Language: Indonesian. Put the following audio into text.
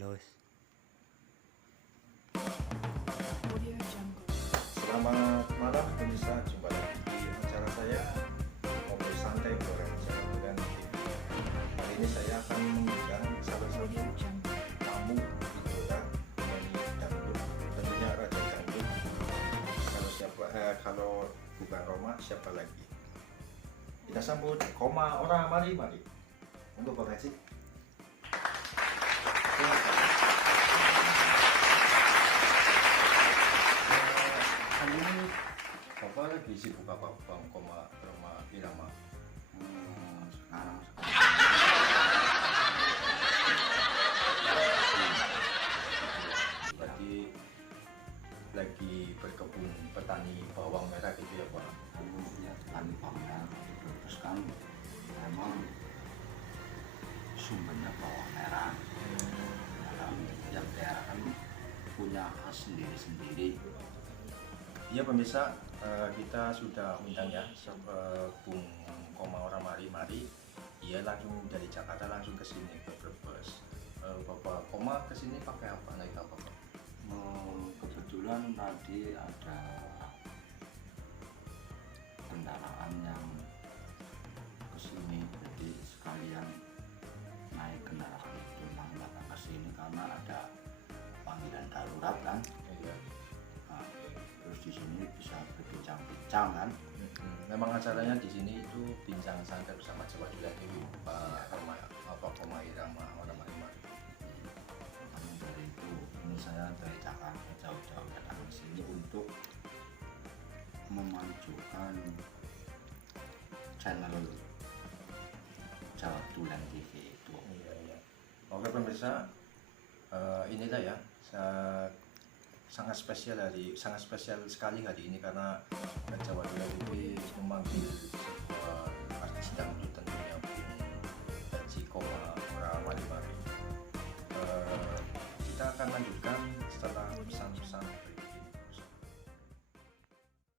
Halo. Selamat malam pemirsa, jumpa lagi di acara saya Ngobrol Santai Goreng Jalan TV. Hari ini saya akan mengundang salah satu tamu idola penyanyi dangdut, tentunya Raja Dangdut. Kalau bukan Roma, siapa lagi? Kita sambut Koma Ora Mari Mari. Untuk Bapak Haji. Hari ini Bapak lagi sibuk apa Bang Koma Roma Irama? Sekarang Lagi berkebun petani bawang merah gitu ya Pak? ya petani bawang gitu. Terus kan memang sumbernya bawang merah. Kan tiap daerah kan punya khas sendiri-sendiri. Iya pemirsa, kita sudah undang ya Bung Koma Ora Mari Mari. Ia langsung dari Jakarta langsung ke sini ke Brebes. Bapak Koma ke sini pakai apa? Naik apa Pak? Kebetulan tadi ada kendaraan yang kesini, jadi sekalian naik kendaraan itu yang ke sini karena ada panggilan darurat kan. Iya. Nah, terus di sini bisa berbincang-bincang kan. Memang acaranya di sini itu bincang santai bersama Jawa Julia TV, Pak Roma, apa Koma Irama Ora Mari Mari. Makanya dari itu ini saya dari Jakarta jauh-jauh datang ke sini untuk memajukan channel Jawa Julia TV itu. Iya, iya. Oke pemirsa, inilah ya sangat spesial sekali hari ini karena Jawa Julia TV memanggil sebuah artis dangdut tentunya Bung Haji Koma Ora Mari Mari. Kita akan lanjutkan setelah pesan-pesan berikut.